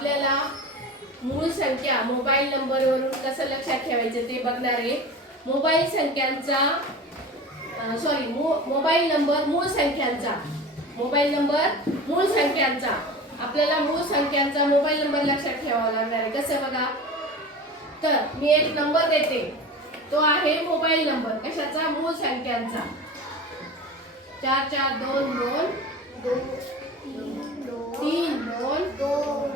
आपल्याला मूळ संख्या मोबाईल नंबरवरून कसं लक्षात ठेवायचं ते बघणार आहे. मोबाईल संख्यांचा सॉरी मोबाईल नंबर मूळ संख्यांचा. मोबाईल नंबर मूळ संख्यांचा. आपल्याला मूळ संख्यांचा मोबाईल नंबर लक्षात ठेवावा लागणार आहे. कसं बघा? तर मी एक नंबर देते. तो आहे मोबाईल नंबर. कशाचा? मूळ संख्यांचा. चार चार दोन. दोन. तीन दोन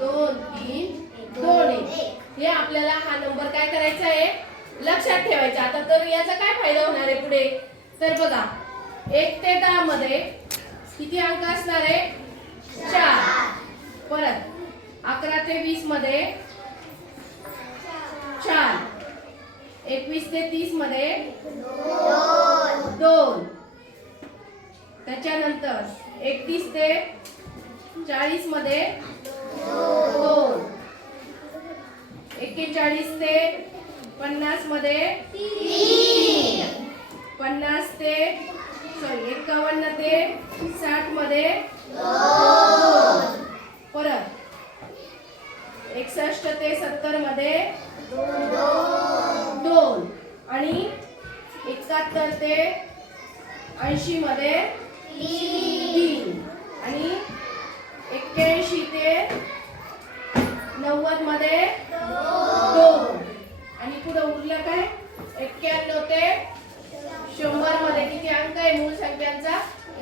दोन तीन दोन एक. हे आपल्याला हा नंबर काय करायचा आहे? लक्षात ठेवायचा. आता तर याचा काय फायदा होणार आहे पुढे? तर बघा एक ते दहा मध्ये किती अंक असणार आहे? चार. परत अकरा ते वीसमध्ये चार. एकवीस ते तीसमध्ये दोन. त्याच्यानंतर एकतीस ते चाळीसमध्ये दोन. एक्केचाळीस ते पन्नासमध्ये. पन्नास ते सॉरी एकावन्न ते साठमध्ये. परत. एकसष्ट ते सत्तरमध्ये दोन. आणि एकाहत्तर ते ऐंशी मध्ये तीन. आणि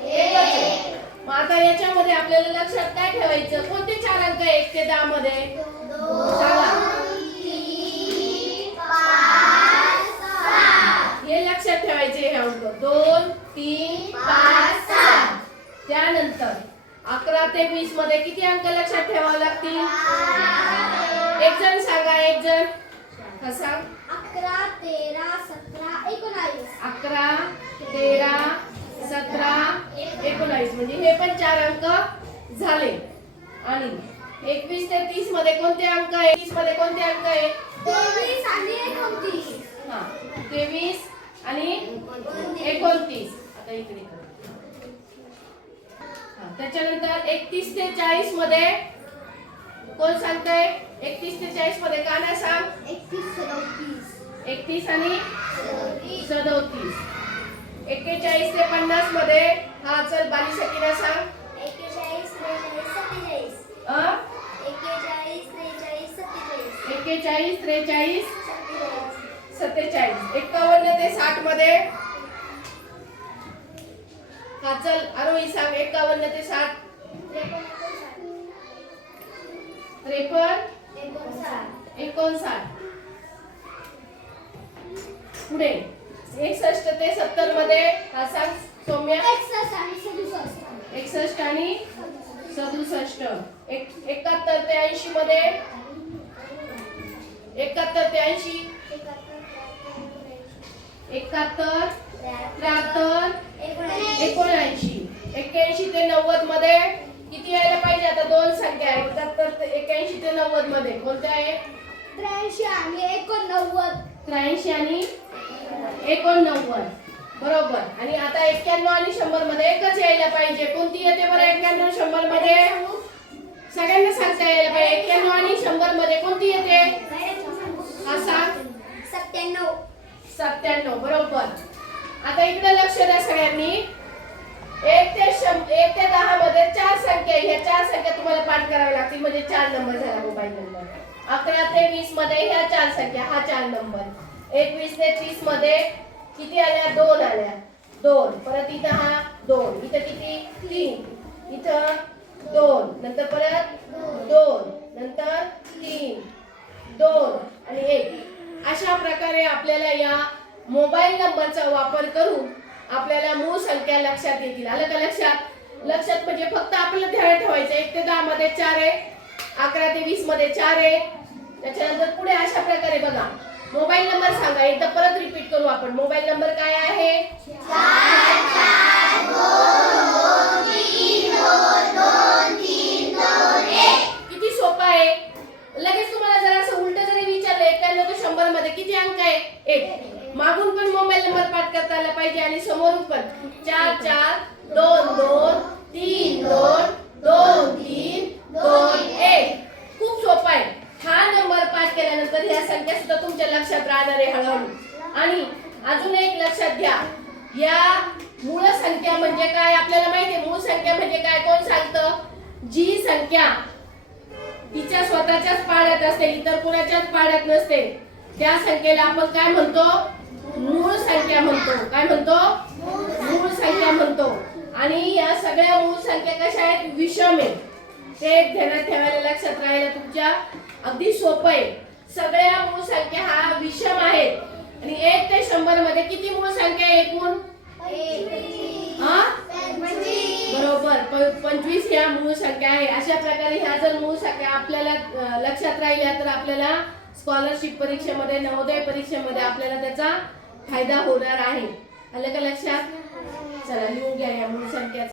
एकच. मग आता याच्यामध्ये आपल्याला लक्षात काय ठेवायचं? कोणते चार अंक एक ते दहा मध्ये हे लक्षात ठेवायचे हे अंक. दोन तीन पाच सात. त्यानंतर अकरा ते वीसमध्ये किती अंक लक्षात ठेवावे लागतील? एक जण सांगा एक जण. सांग अकरा तेरा सतरा एकोणावीस. अकरा तेरा सतरा एकोणावीस. म्हणजे हे पण चार अंक झाले. आणि एकवीस ते तीसमध्ये कोणते अंक आहे? तीसमध्ये कोणते अंक आहे? तेवीस आणि एकोणतीस. हा तेवीस आणि एकोणतीस. आता इकडे त्याच्यानंतर एकतीस ते चाळीसमध्ये कोण सांगताय? एकतीस ते चाळीसमध्ये गाणं सांग. एकतीस सदोतीस एकतीस आणि सदोतीस एक्केचाळीस ते पन्नासमध्ये. हा चल बाली सकीना सांग. एक्केचाळीस त्रेचाळीस सत्तेचाळीस. एकावन्न ते साठमध्ये. हा चल आरोही सांग. एकावन्न ते साठ. त्रेपन्न एकोणसाठ. एकोणसाठ. पुढे. एकसष्ट ते सत्तरमध्ये सांग सौम्या. एकसष्ट आणि सदुसष्ट. एकसष्ट आणि सदुसष्ट. एक एकाहत्तर ते ऐंशी मध्ये. एकाहत्तर ते ऐंशी. एकाहत्तर त्र्याहत्तर एकोणऐंशी. एक्क्याऐंशी ते नव्वदमध्ये. किती यायला पाहिजे? आता दोन संख्या आहे. एकाहत्तर ते एक्क्याऐंशी ते नव्वदमध्ये. कोणत्या आहे? त्र्याऐंशी आणि एकोणनव्वद. त्र्याऐंशी आणि एकोणनव्वद. बरोबर. आणि आता एक्क्याण्णव आणि शंभरमध्ये एकच यायला पाहिजे. कोणती येते बरं एक्क्याण्णव शंभरमध्ये सगळ्यांना सांगता यायला पाहिजे. एक्क्याण्णव आणि शंभरमध्ये कोणती येते? हा सांग सत्त्याण्णव. सत्त्याण्णव. बरोबर. आता इकडे लक्ष द्या सगळ्यांनी. एक ते शं- एक ते दहा मध्ये चार संख्या. ह्या चार संख्या तुम्हाला पाठ कराव्या लागतील. म्हणजे चार नंबर झाला मोबाईल नंबर. अकरा ते वीसमध्ये ह्या चार संख्या हा चार नंबर. एकवीस ते तीसमध्ये किती आल्या? दोन आल्या. दोन. परत इथं हा दोन. इथं किती? तीन. इथं दोन. नंतर परत दोन. नंतर तीन. दोन आणि एक. अशा प्रकारे आपल्याला या मोबाईल नंबरचा वापर करून आपल्याला मूळ संख्या लक्षात येतील. आलं का लक्षात? लक्षात म्हणजे फक्त आपल्याला ध्यान ठेवायचं एक ते दहा मध्ये चार आहे. अकरा ते वीसमध्ये चार आहे. त्याच्यानंतर पुढे अशा प्रकारे बघा. मोबाईल नंबर सांगा एकदा परत रिपीट करू आपण. मोबाईल नंबर काय आहे? किती सोपा आहे? लगेच तुम्हाला जरा असं उलट जरी विचारलं एक्क्याण्णव ते शंभरमध्ये किती अंक आहे? एक. मागून पण मोबाईल नंबर पाठ करता आला पाहिजे आणि समोरून पण. चार चार दोन दोन तीन दोन दोन तीन दोन एक खूप सोपं संख्या सुद्धा तुमच्या लक्षात आहे हळूहळू. आणि अजून एक लक्षात घ्या या मूळ संख्या म्हणजे काय आपल्याला माहिती आहे? मूळ संख्या म्हणजे काय? कोण सांगतं? जी संख्या तिच्या स्वतःच्याच पाड्यात असते इतर कुणाच्याच पाड्यात नसते. त्या संख्येला आपण काय म्हणतो? मूळ संख्या म्हणतो. काय म्हणतो? मूळ संख्या म्हणतो. आणि या सगळ्या मूळ संख्या कशा आहेत? विषम आहे ते ध्यानात ठेवायला लक्षात राहायला तुमच्या अगदी सोपं आहे. सगळ्या मूळ संख्या हा विषम आहेत आणि एक ते शंभरमध्ये किती मूळ संख्या एकूण? हा? बरोबर. पंचवीस ह्या मूळ संख्या आहे. अशा प्रकारे ह्या जर मूळ संख्या आपल्याला लक्षात राहिल्या तर आपल्याला स्कॉलरशिप परीक्षेमध्ये नवोदय परीक्षेमध्ये आपल्याला त्याचा फायदा होणार आहे. आलं का लक्षात? चला लिहून घ्या या मूळ संख्या.